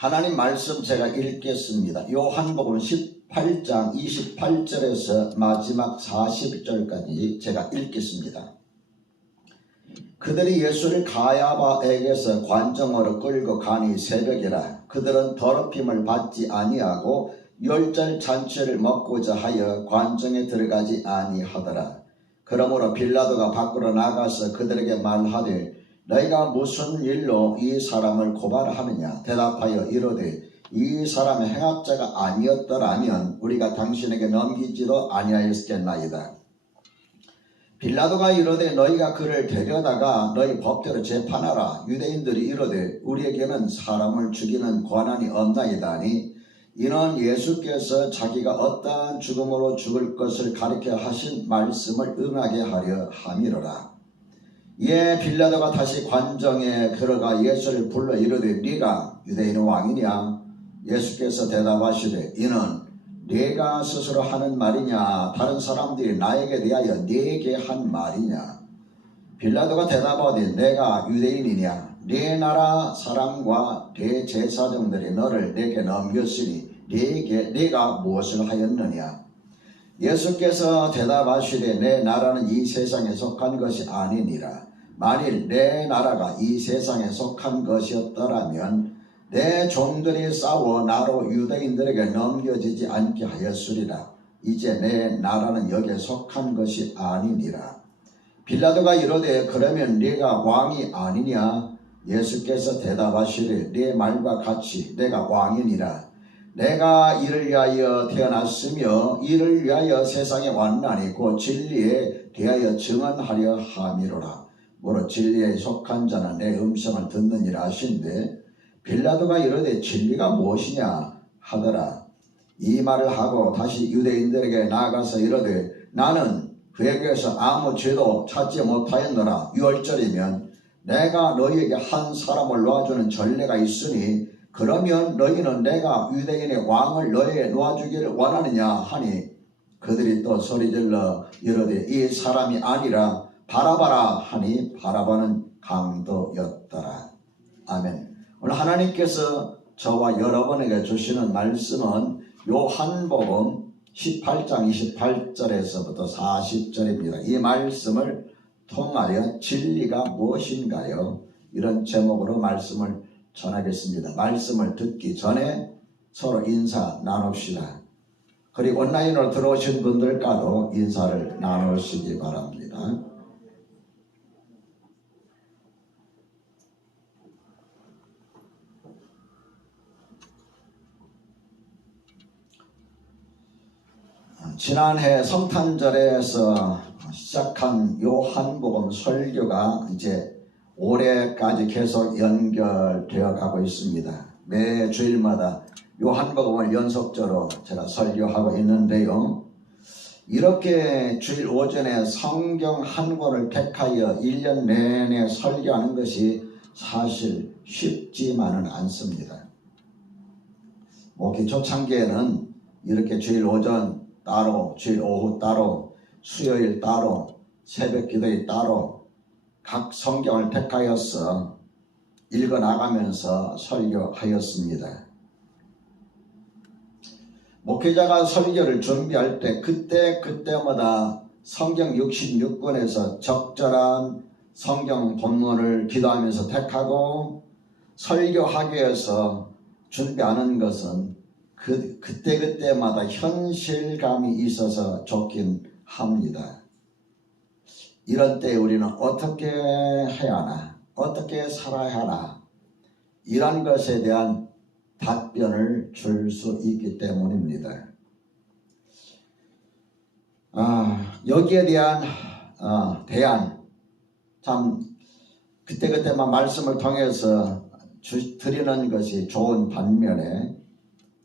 하나님 말씀 제가 읽겠습니다. 요한복음 18장 28절에서 마지막 40절까지 제가 읽겠습니다. 그들이 예수를 가야바에게서 관정으로 끌고 가니 새벽이라. 그들은 더럽힘을 받지 아니하고 열절 잔치를 먹고자 하여 관정에 들어가지 아니하더라. 그러므로 빌라도가 밖으로 나가서 그들에게 말하되 너희가 무슨 일로 이 사람을 고발하느냐. 대답하여 이르되 이 사람의 행악자가 아니었더라면 우리가 당신에게 넘기지도 아니하였겠나이다. 빌라도가 이르되 너희가 그를 데려다가 너희 법대로 재판하라. 유대인들이 이르되 우리에게는 사람을 죽이는 권한이 없나이다 하니 이는 예수께서 자기가 어떠한 죽음으로 죽을 것을 가리켜 하신 말씀을 응하게 하려 함이로라. 이에 빌라도가 다시 관정에 들어가 예수를 불러 이르되 네가 유대인의 왕이냐. 예수께서 대답하시되 이는 네가 스스로 하는 말이냐 다른 사람들이 나에게 대하여 네게 한 말이냐. 빌라도가 대답하되 내가 유대인이냐. 네 나라 사람과 대제사장들이 너를 내게 넘겼으니 네가 무엇을 하였느냐. 예수께서 대답하시되 내 나라는 이 세상에 속한 것이 아니니라. 만일 내 나라가 이 세상에 속한 것이었더라면 내 종들이 싸워 나로 유대인들에게 넘겨지지 않게 하였으리라. 이제 내 나라는 여기에 속한 것이 아니니라. 빌라도가 이르되 그러면 네가 왕이 아니냐. 예수께서 대답하시되 네 말과 같이 내가 왕이니라. 내가 이를 위하여 태어났으며 이를 위하여 세상에 왔나니 곧 진리에 대하여 증언하려 함이로라. 무릇 진리에 속한 자는 내 음성을 듣느니라 하신대 빌라도가 이르되 진리가 무엇이냐 하더라. 이 말을 하고 다시 유대인들에게 나아가서 이르되 나는 그에게서 아무 죄도 찾지 못하였노라. 6월절이면 내가 너희에게 한 사람을 놓아주는 전례가 있으니 그러면 너희는 내가 유대인의 왕을 너희에게 놓아주기를 원하느냐 하니 그들이 또 소리질러 이르되 이 사람이 아니라 바라바라 하니 바라바는 강도였더라. 아멘. 오늘 하나님께서 저와 여러분에게 주시는 말씀은 요한복음 18장 28절에서부터 40절입니다. 이 말씀을 통하여 진리가 무엇인가요? 이런 제목으로 말씀을 전하겠습니다. 말씀을 듣기 전에 서로 인사 나눕시다. 그리고 온라인으로 들어오신 분들과도 인사를 나누시기 바랍니다. 지난해 성탄절에서 시작한 요한복음 설교가 이제 올해까지 계속 연결되어 가고 있습니다. 매 주일마다 요한복음을 연속적으로 제가 설교하고 있는데요. 이렇게 주일 오전에 성경 한 권을 택하여 1년 내내 설교하는 것이 사실 쉽지만은 않습니다. 목회 초창기에는 이렇게 주일 오전 따로, 주일 오후 따로, 수요일 따로, 새벽 기도일 따로 각 성경을 택하여서 읽어나가면서 설교하였습니다. 목회자가 설교를 준비할 때 그때마다 성경 66권에서 적절한 성경 본문을 기도하면서 택하고 설교하기 위해서 준비하는 것은 그때마다 현실감이 있어서 좋긴 합니다. 이런 때 우리는 어떻게 해야 하나, 어떻게 살아야 하나, 이런 것에 대한 답변을 줄 수 있기 때문입니다. 여기에 대한 대안, 참 그때그때만 말씀을 통해서 드리는 것이 좋은 반면에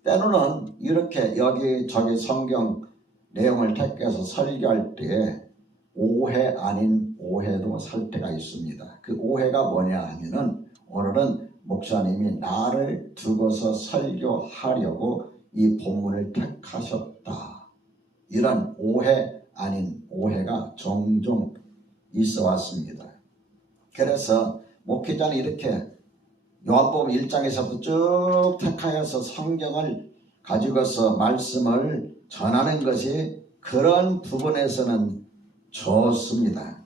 때로는 이렇게 여기저기 성경 내용을 택해서 설교할 때 오해 아닌 오해도 살 때가 있습니다. 그 오해가 뭐냐 하면은 오늘은 목사님이 나를 두고서 설교하려고 이 본문을 택하셨다. 이런 오해 아닌 오해가 종종 있어 왔습니다. 그래서 목회자는 이렇게 요한복음 1장에서부터 쭉 택하여서 성경을 가지고서 말씀을 전하는 것이 그런 부분에서는 좋습니다.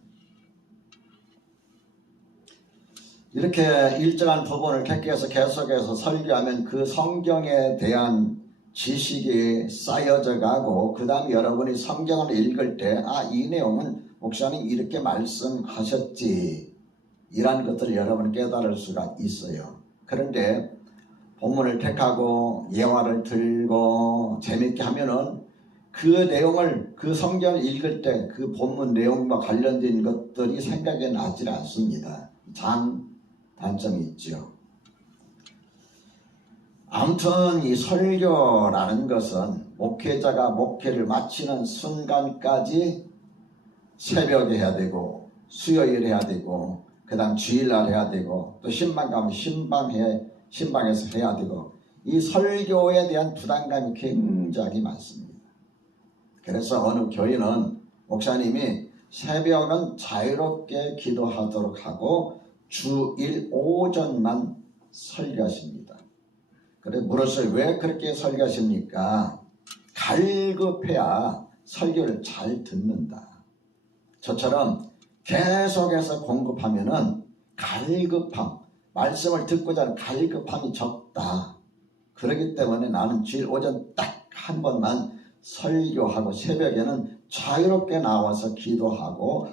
이렇게 일정한 부분을 택해서 계속해서 설교하면 그 성경에 대한 지식이 쌓여져 가고 그 다음에 여러분이 성경을 읽을 때 이 내용은 목사님 이렇게 말씀하셨지 이런 것들을 여러분이 깨달을 수가 있어요. 그런데 본문을 택하고 예화를 들고 재밌게 하면은 그 내용을 그 성경을 읽을 때 그 본문 내용과 관련된 것들이 생각이 나질 않습니다. 단점이 있죠. 아무튼 이 설교라는 것은 목회자가 목회를 마치는 순간까지 새벽에 해야 되고 수요일 해야 되고 그 다음 주일날 해야 되고 또 신방 가면 신방에서 해야 되고 이 설교에 대한 부담감이 굉장히 많습니다. 그래서 어느 교회는 목사님이 새벽은 자유롭게 기도하도록 하고 주일 오전만 설교하십니다. 그래 물었어요. 왜 그렇게 설교하십니까? 갈급해야 설교를 잘 듣는다. 저처럼 계속해서 공급하면은 갈급함, 말씀을 듣고자 하는 갈급함이 적다. 그렇기 때문에 나는 주일 오전 딱 한 번만 설교하고 새벽에는 자유롭게 나와서 기도하고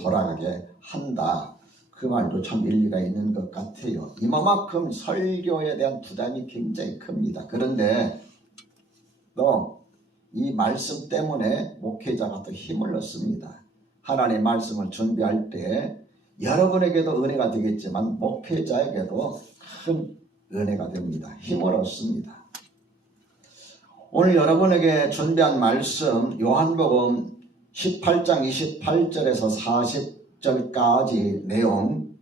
돌아가게 한다. 그 말도 참 일리가 있는 것 같아요. 이만큼 설교에 대한 부담이 굉장히 큽니다. 그런데 또 이 말씀 때문에 목회자가 또 힘을 얻습니다. 하나님의 말씀을 준비할 때 여러분에게도 은혜가 되겠지만 목회자에게도 큰 은혜가 됩니다. 힘을 얻습니다. 오늘 여러분에게 준비한 말씀 요한복음 18장 28절에서 40절까지 내용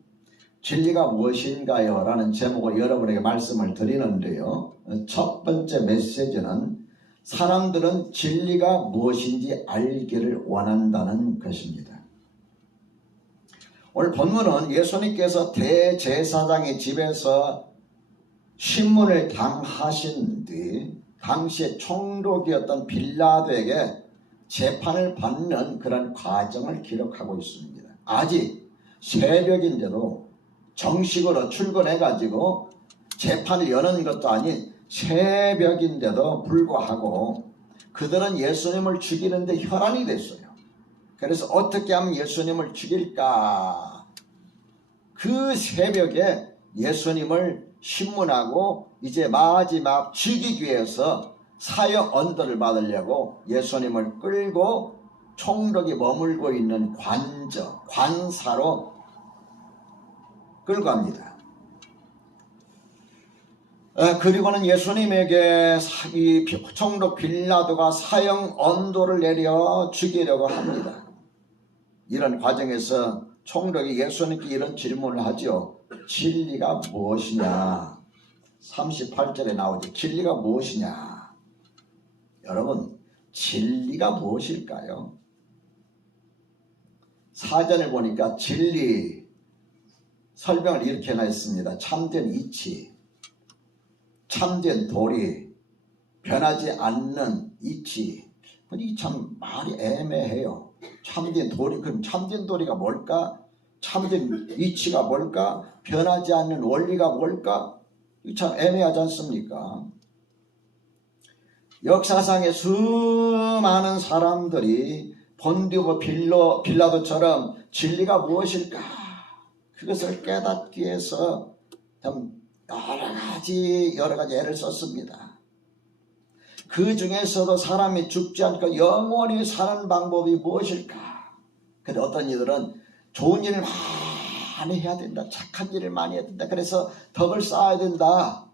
진리가 무엇인가요? 라는 제목으로 여러분에게 말씀을 드리는데요. 첫 번째 메시지는 사람들은 진리가 무엇인지 알기를 원한다는 것입니다. 오늘 본문은 예수님께서 대제사장의 집에서 신문을 당하신 뒤 당시에 총독이었던 빌라도에게 재판을 받는 그런 과정을 기록하고 있습니다. 아직 새벽인데도 정식으로 출근해가지고 재판을 여는 것도 아닌 새벽인데도 불구하고 그들은 예수님을 죽이는데 혈안이 됐어요. 그래서 어떻게 하면 예수님을 죽일까? 그 새벽에 예수님을 신문하고 이제 마지막 죽이기 위해서 사형 언도를 받으려고 예수님을 끌고 총독이 머물고 있는 관사로 끌고 갑니다. 그리고는 예수님에게 이 총독 빌라도가 사형 언도를 내려 죽이려고 합니다. 이런 과정에서 총독이 예수님께 이런 질문을 하죠. 진리가 무엇이냐? 38절에 나오죠. 진리가 무엇이냐? 여러분, 진리가 무엇일까요? 사전을 보니까 진리 설명을 이렇게 해놨습니다. 참된 이치, 참된 도리, 변하지 않는 이치. 이 참 말이 애매해요. 참된 도리, 그럼 참된 도리가 뭘까? 참된 이치가 뭘까? 변하지 않는 원리가 뭘까? 참 애매하지 않습니까? 역사상의 수많은 사람들이 본디고 빌라도처럼 진리가 무엇일까? 그것을 깨닫기 위해서 참 여러 가지 애를 썼습니다. 그 중에서도 사람이 죽지 않고 영원히 사는 방법이 무엇일까? 근데 어떤 이들은 좋은 일을 많이 해야 된다. 착한 일을 많이 해야 된다. 그래서 덕을 쌓아야 된다.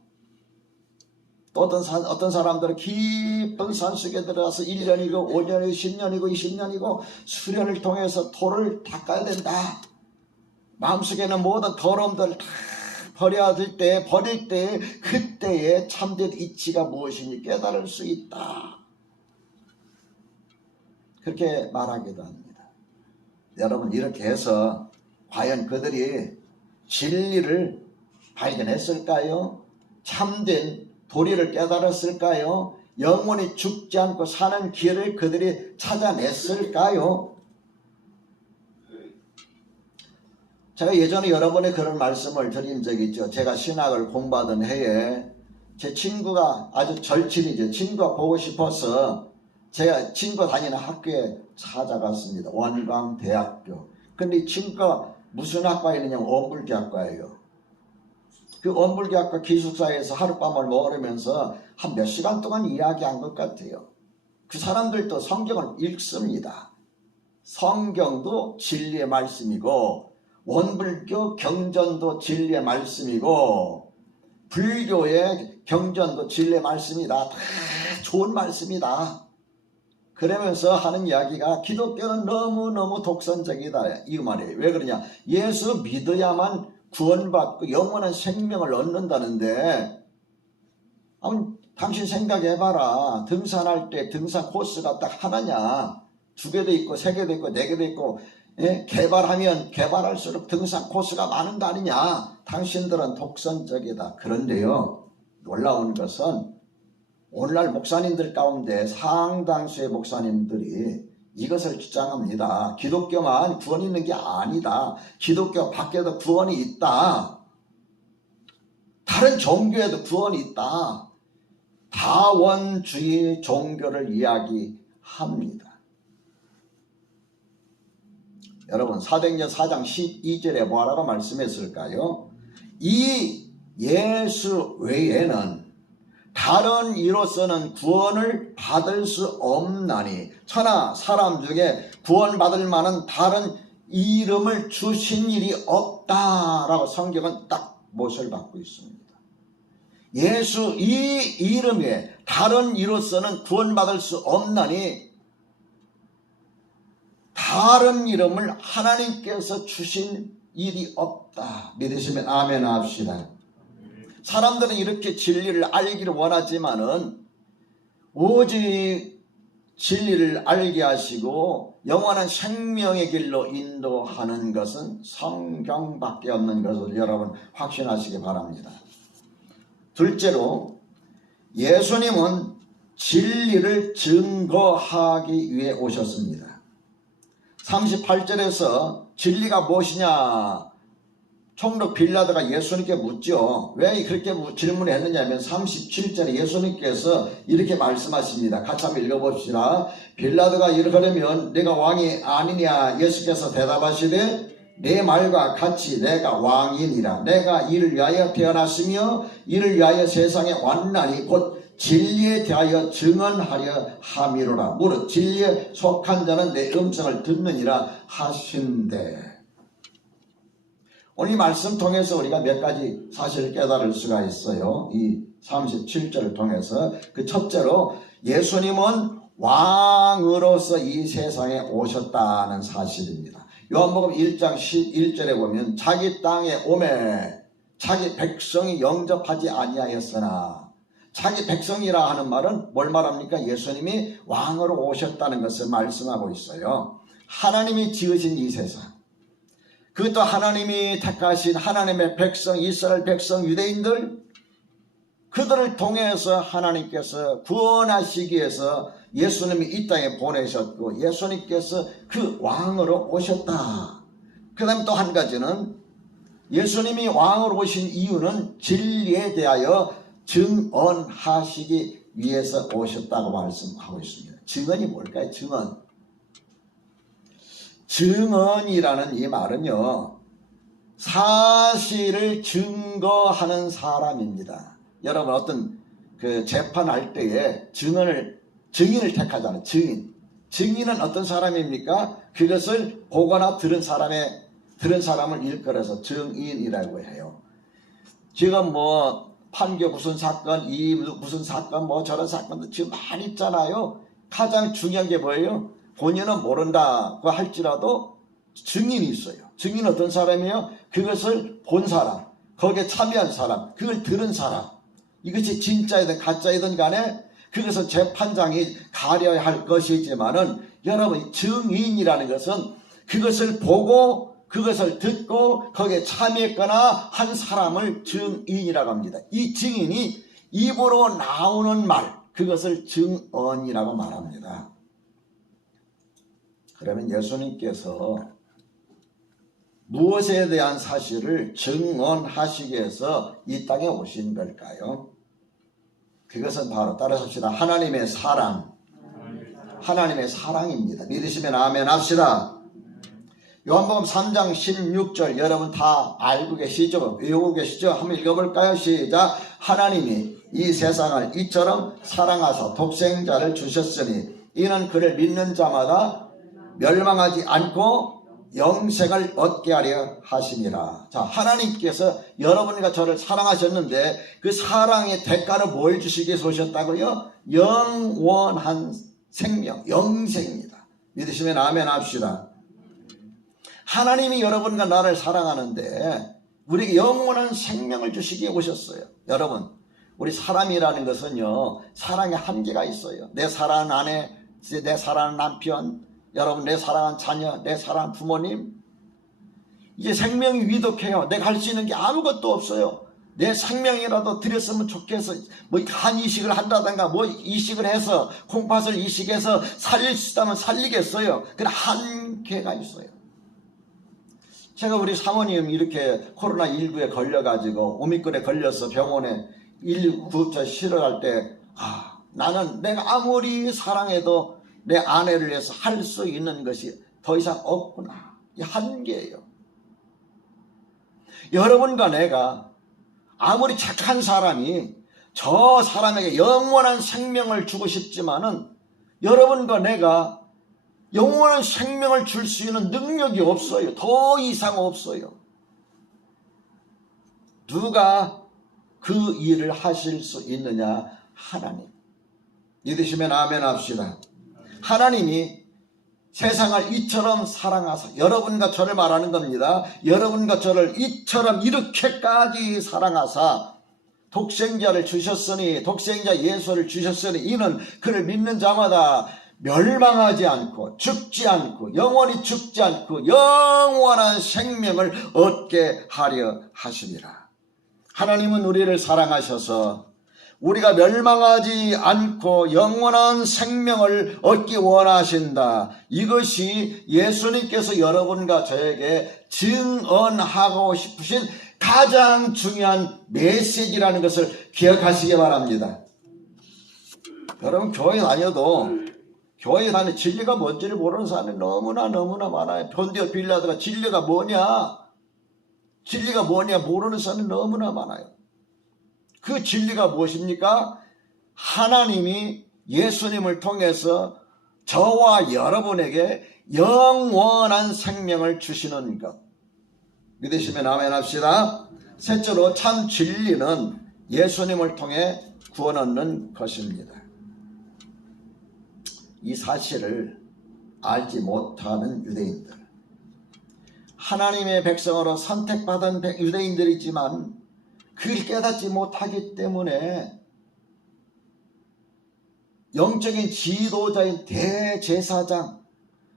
또 어떤 사람들은 깊은 산속에 들어가서 1년이고 5년이고 10년이고 20년이고 수련을 통해서 토를 닦아야 된다. 마음속에는 모든 더러움들을 다 버릴 때 그때의 참된 이치가 무엇인지 깨달을 수 있다. 그렇게 말하기도 합니다. 여러분 이렇게 해서 과연 그들이 진리를 발견했을까요? 참된 도리를 깨달았을까요? 영원히 죽지 않고 사는 길을 그들이 찾아냈을까요? 제가 예전에 여러 번의 그런 말씀을 드린 적이 있죠. 제가 신학을 공부하던 해에 제 친구가 아주 절친이죠. 친구가 보고 싶어서 제가 친구 다니는 학교에 찾아갔습니다. 원광대학교. 근데 이 친구가 무슨 학과에 있느냐면 원불교학과예요. 그 원불교학과 기숙사에서 하룻밤을 먹으면서 한 몇 시간 동안 이야기한 것 같아요. 그 사람들도 성경을 읽습니다. 성경도 진리의 말씀이고 원불교 경전도 진리의 말씀이고 불교의 경전도 진리의 말씀이다. 다 좋은 말씀이다. 그러면서 하는 이야기가 기독교는 너무너무 독선적이다 이 말이에요. 왜 그러냐? 예수 믿어야만 구원받고 영원한 생명을 얻는다는데 당신 생각해봐라. 등산할 때 등산 코스가 딱 하나냐? 2개도 있고 3개도 있고 4개도 있고 개발하면 개발할수록 등산 코스가 많은 거 아니냐? 당신들은 독선적이다. 그런데요, 놀라운 것은 오늘날 목사님들 가운데 상당수의 목사님들이 이것을 주장합니다. 기독교만 구원이 있는 게 아니다. 기독교 밖에도 구원이 있다. 다른 종교에도 구원이 있다. 다원주의 종교를 이야기합니다. 여러분 사도행전 4장 12절에 뭐라고 말씀했을까요? 이 예수 외에는 다른 이로서는 구원을 받을 수 없나니 천하 사람 중에 구원받을 만한 다른 이름을 주신 일이 없다라고 성경은 딱 못을 받고 있습니다. 예수 이 이름 외에 다른 이로서는 구원받을 수 없나니 다른 이름을 하나님께서 주신 일이 없다. 믿으시면 아멘 합시다. 사람들은 이렇게 진리를 알기를 원하지만은 오직 진리를 알게 하시고 영원한 생명의 길로 인도하는 것은 성경밖에 없는 것을 여러분 확신하시기 바랍니다. 둘째로 예수님은 진리를 증거하기 위해 오셨습니다. 38절에서 진리가 무엇이냐? 총독 빌라도가 예수님께 묻죠. 왜 그렇게 질문을 했느냐면 37절에 예수님께서 이렇게 말씀하십니다. 같이 한번 읽어봅시다. 빌라도가 이러려면 내가 왕이 아니냐? 예수께서 대답하시되 내 말과 같이 내가 왕이니라. 내가 이를 위하여 태어났으며 이를 위하여 세상에 왔나니 곧 진리에 대하여 증언하려 함이로라. 무릇 진리에 속한 자는 내 음성을 듣느니라 하신대. 오늘 이 말씀 통해서 우리가 몇 가지 사실을 깨달을 수가 있어요. 이 37절을 통해서 그 첫째로 예수님은 왕으로서 이 세상에 오셨다는 사실입니다. 요한복음 1장 11절에 보면 자기 땅에 오매 자기 백성이 영접하지 아니하였으나, 자기 백성이라 하는 말은 뭘 말합니까? 예수님이 왕으로 오셨다는 것을 말씀하고 있어요. 하나님이 지으신 이 세상, 그것도 하나님이 택하신 하나님의 백성, 이스라엘 백성, 유대인들, 그들을 통해서 하나님께서 구원하시기 위해서 예수님이 이 땅에 보내셨고 예수님께서 그 왕으로 오셨다. 그 다음 또 한 가지는 예수님이 왕으로 오신 이유는 진리에 대하여 증언하시기 위해서 오셨다고 말씀하고 있습니다. 증언이 뭘까요? 증언이라는 이 말은요, 사실을 증거하는 사람입니다. 여러분 어떤 그 재판할 때에 증인을 택하잖아요. 증인은 어떤 사람입니까? 그것을 보거나 들은 사람을 일컬어서 증인이라고 해요. 지금 뭐 판교 무슨 사건, 이 무슨 사건, 뭐 저런 사건도 지금 많이 있잖아요. 가장 중요한 게 뭐예요? 본인은 모른다고 할지라도 증인이 있어요. 증인은 어떤 사람이에요? 그것을 본 사람, 거기에 참여한 사람, 그걸 들은 사람. 이것이 진짜이든 가짜이든 간에 그것은 재판장이 가려야 할 것이지만은, 여러분 증인이라는 것은 그것을 보고 그것을 듣고 거기에 참여했거나 한 사람을 증인이라고 합니다. 이 증인이 입으로 나오는 말, 그것을 증언이라고 말합니다. 그러면 예수님께서 무엇에 대한 사실을 증언하시기 위해서 이 땅에 오신 걸까요? 그것은 바로 따라서 합시다. 하나님의 사랑. 하나님의 사랑입니다. 믿으시면 아멘 합시다. 요한복음 3장 16절 여러분 다 알고 계시죠? 외우고 계시죠? 한번 읽어볼까요? 시작. 하나님이 이 세상을 이처럼 사랑하사 독생자를 주셨으니 이는 그를 믿는 자마다 멸망하지 않고 영생을 얻게 하려 하심이라. 자, 하나님께서 여러분과 저를 사랑하셨는데 그 사랑의 대가로 뭘 주시기 위해서 오셨다고요? 영원한 생명, 영생입니다. 믿으시면 아멘 합시다. 하나님이 여러분과 나를 사랑하는데 우리에게 영원한 생명을 주시기에 오셨어요. 여러분, 우리 사람이라는 것은요, 사랑의 한계가 있어요. 내 사랑하는 아내, 내 사랑하는 남편, 여러분, 내 사랑하는 자녀, 내 사랑하는 부모님, 이제 생명이 위독해요. 내가 할 수 있는 게 아무것도 없어요. 내 생명이라도 드렸으면 좋겠어. 뭐 간 이식을 한다든가 뭐 이식을 해서 콩팥을 이식해서 살릴 수 있다면 살리겠어요. 그러나 한계가 있어요. 제가 우리 사모님 이렇게 코로나19에 걸려가지고 오미크론에 걸려서 병원에 119 구급차 실어갈 때 나는 내가 아무리 사랑해도 내 아내를 위해서 할 수 있는 것이 더 이상 없구나. 이 한계예요. 여러분과 내가 아무리 착한 사람이 저 사람에게 영원한 생명을 주고 싶지만은 여러분과 내가 영원한 생명을 줄 수 있는 능력이 없어요. 더 이상 없어요. 누가 그 일을 하실 수 있느냐? 하나님. 믿으시면 아멘 합시다. 하나님이 세상을 이처럼 사랑하사, 여러분과 저를 말하는 겁니다. 여러분과 저를 이처럼 이렇게까지 사랑하사 독생자를 주셨으니, 독생자 예수를 주셨으니 이는 그를 믿는 자마다 멸망하지 않고 죽지 않고 영원히 죽지 않고 영원한 생명을 얻게 하려 하시니라. 하나님은 우리를 사랑하셔서 우리가 멸망하지 않고 영원한 생명을 얻기 원하신다. 이것이 예수님께서 여러분과 저에게 증언하고 싶으신 가장 중요한 메시지라는 것을 기억하시기 바랍니다. 여러분, 교회 다녀도 교회 다니 진리가 뭔지를 모르는 사람이 너무나 많아요. 본디오 빌라드가 진리가 뭐냐 모르는 사람이 너무나 많아요. 그 진리가 무엇입니까? 하나님이 예수님을 통해서 저와 여러분에게 영원한 생명을 주시는 것. 믿으시면 아멘 합시다. 셋째로 참 진리는 예수님을 통해 구원 얻는 것입니다. 이 사실을 알지 못하는 유대인들, 하나님의 백성으로 선택받은 유대인들이지만 그걸 깨닫지 못하기 때문에 영적인 지도자인 대제사장,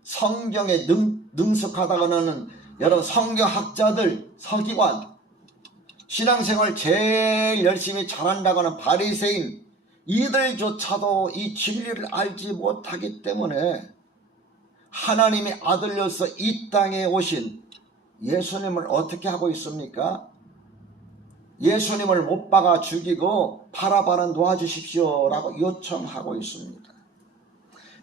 성경에 능숙하다고는 여러분 성경학자들, 서기관, 신앙생활 제일 열심히 잘한다고 하는 바리새인, 이들조차도 이 진리를 알지 못하기 때문에 하나님의 아들로서 이 땅에 오신 예수님을 어떻게 하고 있습니까? 예수님을 못 박아 죽이고 바라바는 놓아주십시오 라고 요청하고 있습니다.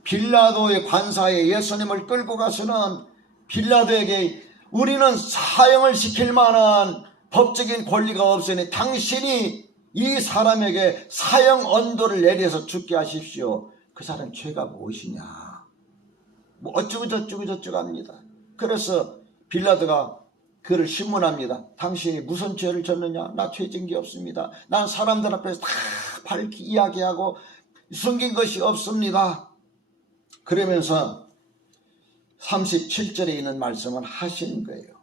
빌라도의 관사에 예수님을 끌고 가서는 빌라도에게 우리는 사형을 시킬 만한 법적인 권리가 없으니 당신이 이 사람에게 사형 언도를 내려서 죽게 하십시오. 그 사람 죄가 무엇이냐, 뭐 어쩌고 저쩌고 합니다. 그래서 빌라도가 그를 신문합니다. 당신이 무슨 죄를 졌느냐? 나 죄 진 게 없습니다. 난 사람들 앞에서 다 밝히 이야기하고 숨긴 것이 없습니다. 그러면서 37절에 있는 말씀을 하시는 거예요.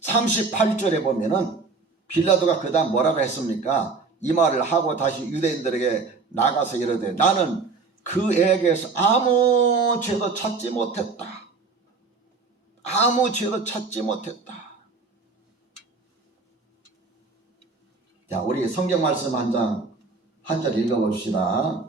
38절에 보면은 빌라도가 그 다음 뭐라고 했습니까? 이 말을 하고 다시 유대인들에게 나가서 이르되 나는 그에게서 아무 죄도 찾지 못했다. 아무 죄도 찾지 못했다. 자, 우리 성경 말씀 한 절 읽어봅시다.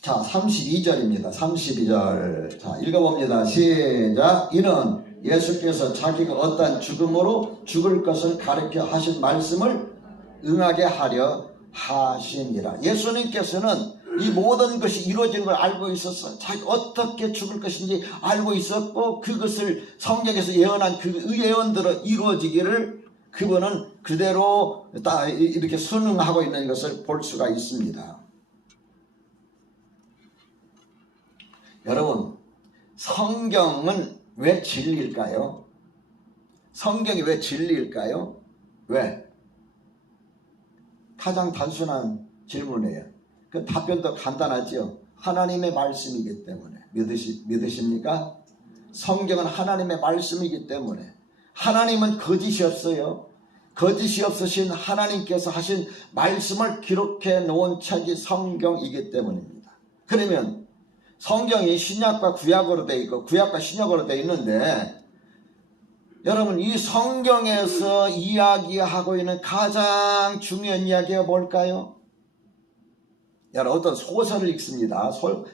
자, 32절입니다. 32절. 자, 읽어봅니다. 시작. 이는 예수께서 자기가 어떠한 죽음으로 죽을 것을 가르쳐 하신 말씀을 응하게 하려 하심이라. 예수님께서는 이 모든 것이 이루어지는 걸 알고 있었어. 자기가 어떻게 죽을 것인지 알고 있었고, 그것을 성경에서 예언한 그 예언대로 이루어지기를 그분은 그대로 이렇게 순응하고 있는 것을 볼 수가 있습니다. 여러분, 성경은 왜 진리일까요? 성경이 왜 진리일까요? 왜? 가장 단순한 질문이에요. 그 답변도 간단하죠. 하나님의 말씀이기 때문에. 믿으십니까? 성경은 하나님의 말씀이기 때문에. 하나님은 거짓이 없어요. 거짓이 없으신 하나님께서 하신 말씀을 기록해 놓은 책이 성경이기 때문입니다. 그러면 성경이 신약과 구약으로 되어 있고 구약과 신약으로 되어 있는데, 여러분, 이 성경에서 이야기하고 있는 가장 중요한 이야기가 뭘까요? 여러분, 어떤 소설을 읽습니다.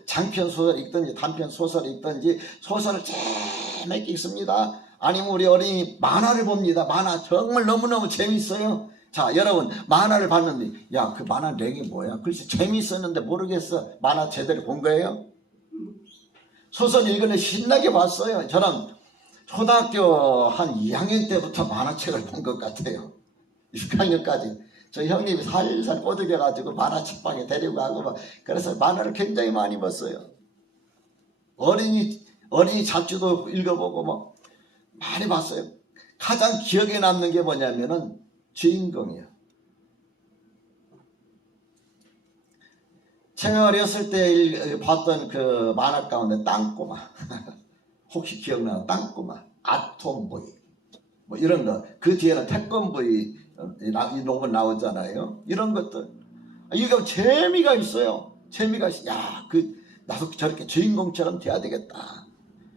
장편 소설 읽든지 단편 소설 읽든지 소설을 재밌게 읽습니다. 아니면 우리 어린이 만화를 봅니다. 만화 정말 너무너무 재밌어요. 자, 여러분, 만화를 봤는데, 야, 그 만화 내용이 뭐야? 글쎄 재밌었는데 모르겠어. 만화 제대로 본 거예요? 소설 읽으면 신나게 봤어요. 저는 초등학교 한 2학년 때부터 만화책을 본 것 같아요. 6학년까지. 저 형님이 살살 꼬드겨가지고 만화책방에 데리고 가고 막, 그래서 만화를 굉장히 많이 봤어요. 어린이 잡지도 읽어보고 뭐 많이 봤어요. 가장 기억에 남는 게 뭐냐면은 주인공이에요. 제가 어렸을 때 봤던 그 만화 가운데 땅꼬마 혹시 기억나요? 땅꼬마, 아톰보이 뭐 이런 거. 그 뒤에는 태권보이 이 노분 나오잖아요. 이런 것들 이거 재미가 있어요. 재미가 있어. 야, 나도 저렇게 주인공처럼 돼야 되겠다.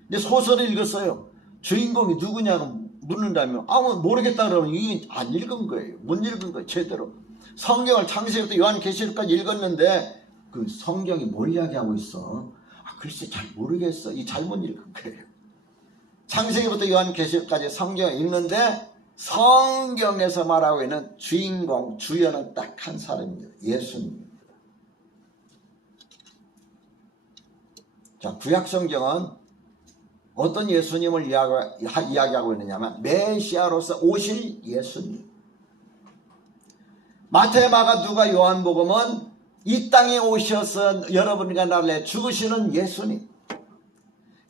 이제 소설을 읽었어요. 주인공이 누구냐고 묻는다면 모르겠다 그러면 이게 안 읽은 거예요. 못 읽은 거예요. 제대로. 성경을 창세기부터 요한계시록까지 읽었는데 그 성경이 뭘 이야기하고 있어? 글쎄 잘 모르겠어. 이 잘못 읽은 거예요. 창세기부터 요한계시록까지 성경을 읽는데 성경에서 말하고 있는 주인공, 주연은 딱 한 사람입니다. 예수님입니다. 자, 구약성경은 어떤 예수님을 이야기하고 있느냐면 메시아로서 오실 예수님. 마태, 마가, 누가, 요한복음은 이 땅에 오셔서 여러분과 나를 죽으시는 예수님.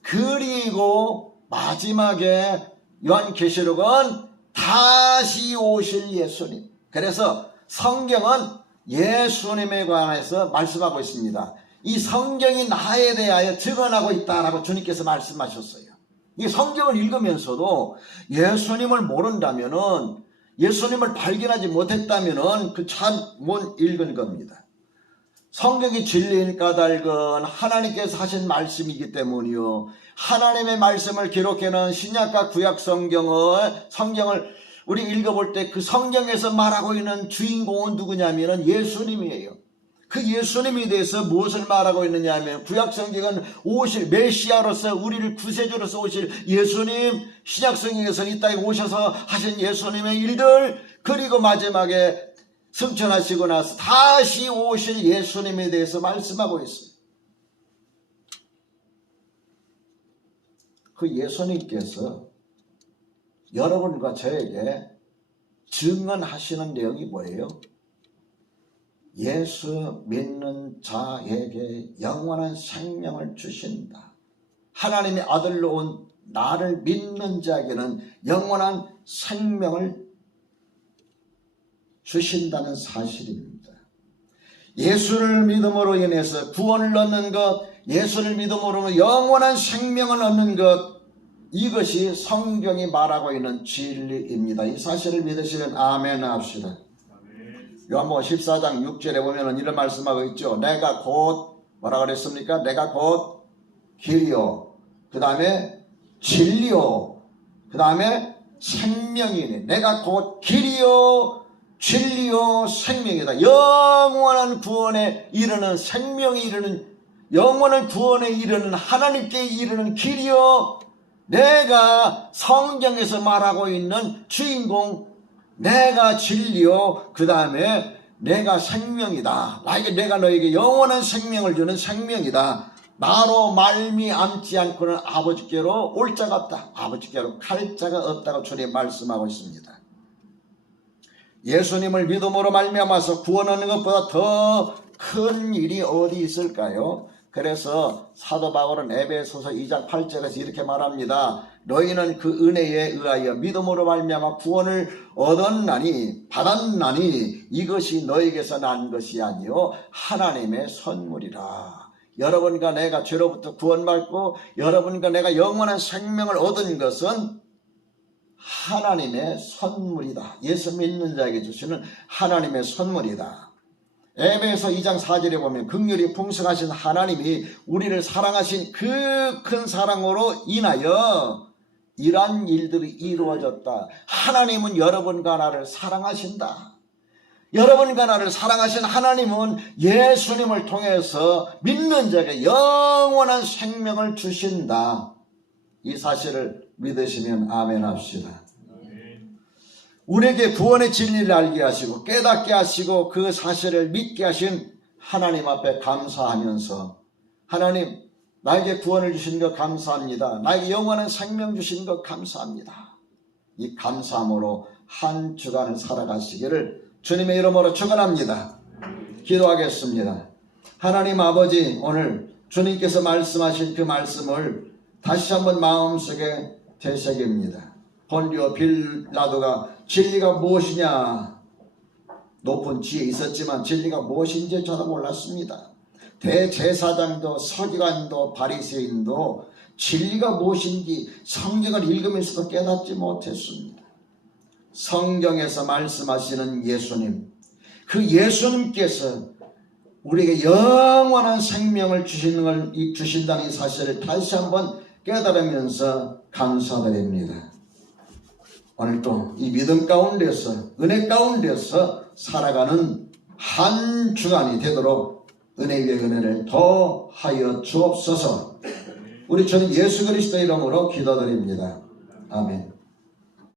그리고 마지막에 요한계시록은 다시 오실 예수님. 그래서 성경은 예수님에 관해서 말씀하고 있습니다. 이 성경이 나에 대하여 증언하고 있다라고 주님께서 말씀하셨어요. 이 성경을 읽으면서도 예수님을 모른다면은, 예수님을 발견하지 못했다면은 그 참 못 읽은 겁니다. 성경이 진리인 까닭은 하나님께서 하신 말씀이기 때문이요. 하나님의 말씀을 기록해놓은 신약과 구약 성경을 우리 읽어볼 때 그 성경에서 말하고 있는 주인공은 누구냐면 예수님이에요. 그 예수님에 대해서 무엇을 말하고 있느냐 하면 구약 성경은 오실 메시아로서 우리를 구세주로서 오실 예수님, 신약 성경에서는 이 땅에 오셔서 하신 예수님의 일들, 그리고 마지막에 승천하시고 나서 다시 오실 예수님에 대해서 말씀하고 있어요. 그 예수님께서 여러분과 저에게 증언하시는 내용이 뭐예요? 예수 믿는 자에게 영원한 생명을 주신다. 하나님의 아들로 온 나를 믿는 자에게는 영원한 생명을 주신다는 사실입니다. 예수를 믿음으로 인해서 구원을 얻는 것, 예수를 믿음으로 영원한 생명을 얻는 것, 이것이 성경이 말하고 있는 진리입니다. 이 사실을 믿으시면 아멘 합시다. 요한복음 14장 6절에 보면 이런 말씀하고 있죠. 내가 곧 뭐라 그랬습니까? 내가 곧 길이요, 그 다음에 진리요, 그 다음에 생명이네. 내가 곧 길이요, 진리요, 생명이다. 영원한 구원에 이르는, 생명에 이르는, 영원한 구원에 이르는, 하나님께 이르는 길이요, 내가 성경에서 말하고 있는 주인공, 내가 진리요, 그 다음에 내가 생명이다. 내가 너에게 영원한 생명을 주는 생명이다. 나로 말미암지 않고는 아버지께로 올 자가 없다. 아버지께로 갈 자가 없다고 주님 말씀하고 있습니다. 예수님을 믿음으로 말미암아서 구원하는 것보다 더 큰 일이 어디 있을까요? 그래서 사도 바울은 에베소서 2장 8절에서 이렇게 말합니다. 너희는 그 은혜에 의하여 믿음으로 말미암아 구원을 얻었나니, 받았나니 이것이 너희에게서 난 것이 아니요 하나님의 선물이라. 여러분과 내가 죄로부터 구원받고 여러분과 내가 영원한 생명을 얻은 것은 하나님의 선물이다. 예수 믿는 자에게 주시는 하나님의 선물이다. 에베소 2장 4절에 보면 긍휼이 풍성하신 하나님이 우리를 사랑하신 그 큰 사랑으로 인하여 이러한 일들이 이루어졌다. 하나님은 여러분과 나를 사랑하신다. 여러분과 나를 사랑하신 하나님은 예수님을 통해서 믿는 자에게 영원한 생명을 주신다. 이 사실을 믿으시면 아멘 합시다. 우리에게 구원의 진리를 알게 하시고 깨닫게 하시고 그 사실을 믿게 하신 하나님 앞에 감사하면서, 하나님 나에게 구원을 주신 것 감사합니다. 나에게 영원한 생명 주신 것 감사합니다. 이 감사함으로 한 주간을 살아가시기를 주님의 이름으로 축원합니다. 기도하겠습니다. 하나님 아버지, 오늘 주님께서 말씀하신 그 말씀을 다시 한번 마음속에 되새깁니다. 본디오 빌라도가 진리가 무엇이냐, 높은 지에 있었지만 진리가 무엇인지 저도 몰랐습니다. 대제사장도 서기관도 바리새인도 진리가 무엇인지 성경을 읽으면서도 깨닫지 못했습니다. 성경에서 말씀하시는 예수님, 그 예수님께서 우리에게 영원한 생명을 주신다는 이 사실을 다시 한번 깨달으면서 감사드립니다. 오늘도 이 믿음 가운데서, 은혜 가운데서 살아가는 한 주간이 되도록 은혜 위에 은혜를 더하여 주옵소서. 우리 주님 예수 그리스도 이름으로 기도드립니다. 아멘.